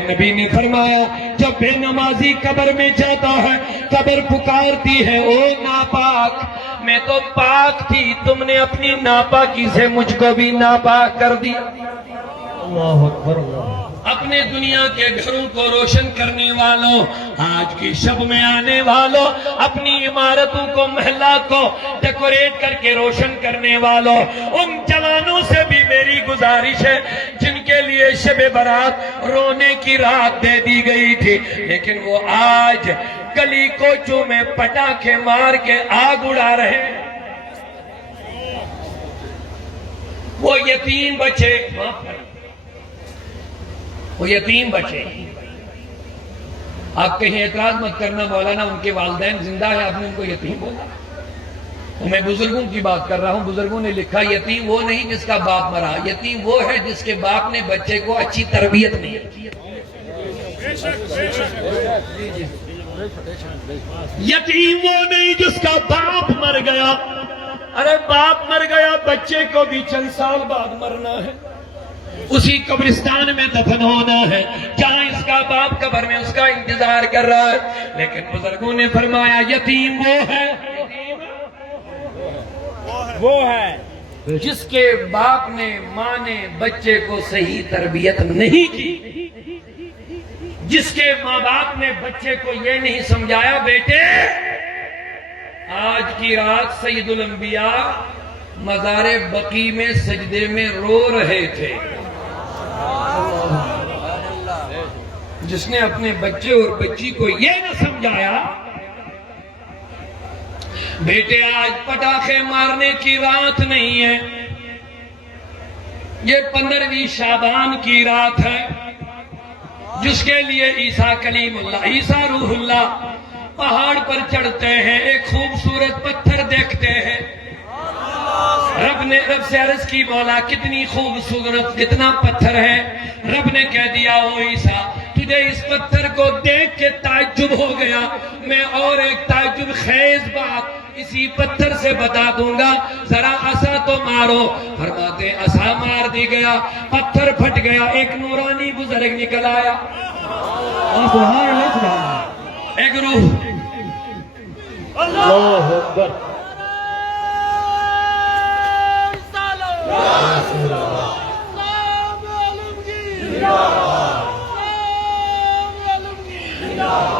نبی نے فرمایا جب بے نمازی قبر میں جاتا ہے قبر پکارتی ہے او ناپاک، میں تو پاک تھی، تم نے اپنی ناپاکی سے مجھ کو بھی ناپاک کر دیا۔ اللہ اکبر اللہ۔ اپنے دنیا کے گھروں کو روشن کرنے والوں، آج کی شب میں آنے والوں، اپنی عمارتوں کو محلہ کو ڈیکوریٹ کر کے روشن کرنے والوں، ان جوانوں سے بھی میری گزارش ہے جن کے لیے شب برات رونے کی رات دے دی گئی تھی، لیکن وہ آج گلی کوچوں میں پٹاخے مار کے آگ اڑا رہے ہیں۔ وہ یتیم بچے، وہ یتیم بچے، آپ کہیں اعتراض مت کرنا مولانا ان کے والدین زندہ ہیں آپ نے ان کو یتیم بولا۔ میں بزرگوں کی بات کر رہا ہوں، بزرگوں نے لکھا یتیم وہ نہیں جس کا باپ مرا، یتیم وہ ہے جس کے باپ نے بچے کو اچھی تربیت نہیں کی۔ یتیم وہ نہیں جس کا باپ مر گیا، ارے باپ مر گیا بچے کو بھی چند سال بعد مرنا ہے، اسی قبرستان میں دفن ہونا ہے جہاں اس کا باپ قبر میں اس کا انتظار کر رہا ہے۔ لیکن بزرگوں نے فرمایا یتیم وہ ہے جس کے باپ نے ماں نے بچے کو صحیح تربیت نہیں کی، جس کے ماں باپ نے بچے کو یہ نہیں سمجھایا بیٹے آج کی رات سید الانبیاء مزار بقی میں سجدے میں رو رہے تھے، جس نے اپنے بچے اور بچی کو یہ نہ سمجھایا بیٹے آج پٹاخے مارنے کی رات نہیں ہے، یہ 15ویں شعبان کی رات ہے جس کے لیے عیسیٰ کلیم اللہ، عیسیٰ روح اللہ پہاڑ پر چڑھتے ہیں، ایک خوبصورت پتھر دیکھتے ہیں، رب سے عرض کی مولا کتنی خوبصورت کتنا پتھر ہے، رب نے کہہ دیا او عیسیٰ تجھے اس پتھر کو دیکھ کے تعجب ہو گیا، میں اور ایک تعجب خیز بات اسی پتھر سے بتا دوں گا، ذرا عصا تو مارو، فرماتے عصا مار دی گیا، پتھر پھٹ گیا، ایک نورانی بزرگ نکل آیا، ایک روح، اللہ اکبر،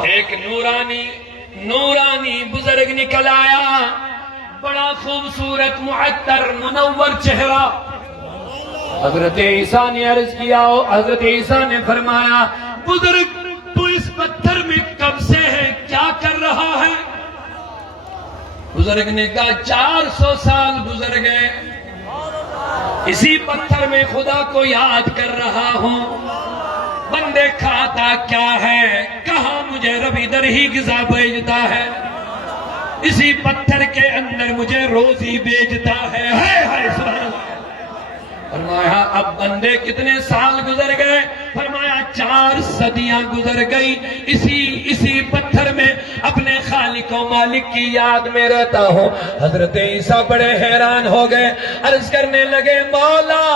ایک نورانی بزرگ نکل آیا، بڑا خوبصورت معطر منور چہرہ۔ حضرت عیسیٰ نے عرض کیا، حضرت عیسیٰ نے فرمایا بزرگ تو اس پتھر میں کب سے ہے، کیا کر رہا ہے؟ بزرگ نے کہا 400 سال گزر گئے، اسی پتھر میں خدا کو یاد کر رہا ہوں، بندے کھاتا کیا ہے، کہاں مجھے رب ادھر ہی غذا بھیجتا ہے، اسی پتھر کے اندر مجھے روزی بھیجتا ہے، فرمایا اب بندے کتنے سال گزر گئے، فرمایا 4 صدیاں گزر گئی، اسی پتھر میں اپنے خالق و مالک کی یاد میں رہتا ہوں۔ حضرت عیسیٰ بڑے حیران ہو گئے، عرض کرنے لگے مولا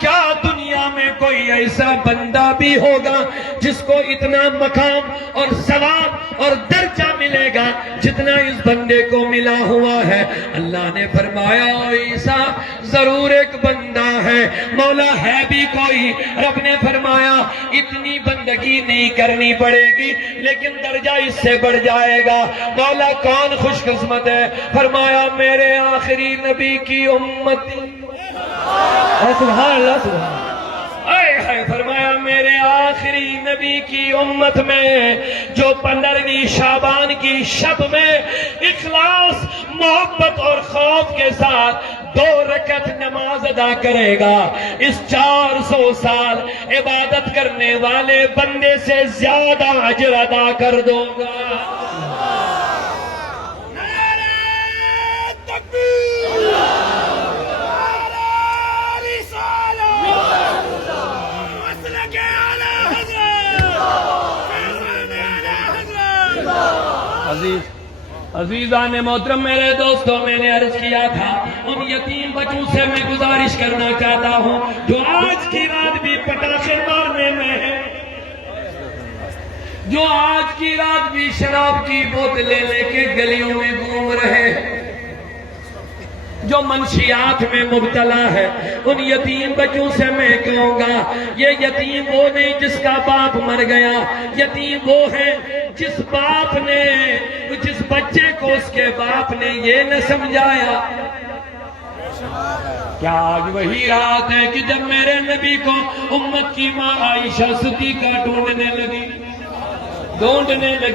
کیا دنیا میں کوئی ایسا بندہ بھی ہوگا جس کو اتنا مقام اور ثواب اور درجہ ملے گا جتنا اس بندے کو ملا ہوا ہے؟ اللہ نے فرمایا عیسیٰ ضرور ایک بندہ ہے، مولا ہے بھی کوئی؟ رب نے فرمایا اتنی بندگی نہیں کرنی پڑے گی لیکن درجہ اس سے بڑھ جائے گا۔ مولا کون خوش قسمت ہے؟ فرمایا میرے آخری نبی کی امتی، سبحان اللہ سبحان اللہ، فرمایا میرے آخری نبی کی امت میں جو 15ویں شعبان کی شب میں اخلاص محبت اور خوف کے ساتھ 2 رکعت نماز ادا کرے گا، اس 400 سال عبادت کرنے والے بندے سے زیادہ اجر ادا کر دوں گا۔ عزیزان محترم میرے دوستوں، میں نے عرض کیا تھا ان یتیم بچوں سے میں گزارش کرنا چاہتا ہوں جو آج کی رات بھی پٹاخے مارنے میں ہے، جو آج کی رات بھی شراب کی بوتلیں لے کے گلیوں میں گھوم رہے ہیں، جو منشیات میں مبتلا ہے، ان یتیم بچوں سے میں کہوں گا، یہ یتیم وہ نہیں جس کا باپ مر گیا، یتیم وہ ہے جس باپ نے، جس بچے کو اس کے باپ نے یہ نہ سمجھایا۔ کیا آج وہی رات ہے کہ جب میرے نبی کو امت کی ماں عائشہ صدیقہ ڈھونڈنے لگی،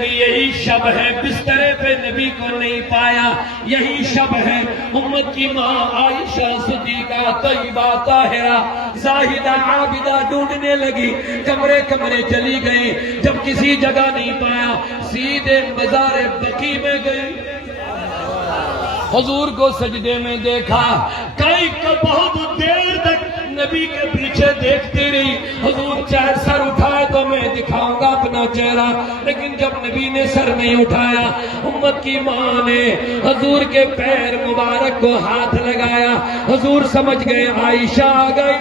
یہی شب ہے، بسترے پہ نبی کو نہیں پایا، یہی شب ہے، امت کی ماں عائشہ صدیقہ طیبہ طاہرہ زاہدہ عابدہ ڈھونڈنے لگی، کمرے کمرے چلی گئی، جب کسی جگہ نہیں پایا سیدھے مزار بقیع میں گئی، حضور کو سجدے میں دیکھا، کئی بہت دیر تک نبی کے پیچھے دیکھتی رہی، حضور چاہے سر اٹھائے تو میں دکھاؤں گا اپنا چہرہ، لیکن جب نبی نے سر نہیں اٹھایا، امت کی ماں نے حضور کے پیر مبارک کو ہاتھ لگایا، حضور سمجھ گئے عائشہ آ گئی،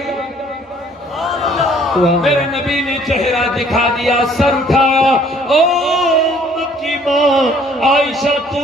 میرے نبی نے چہرہ دکھا دیا، سر اٹھایا، او امت کی ماں عائشہ تو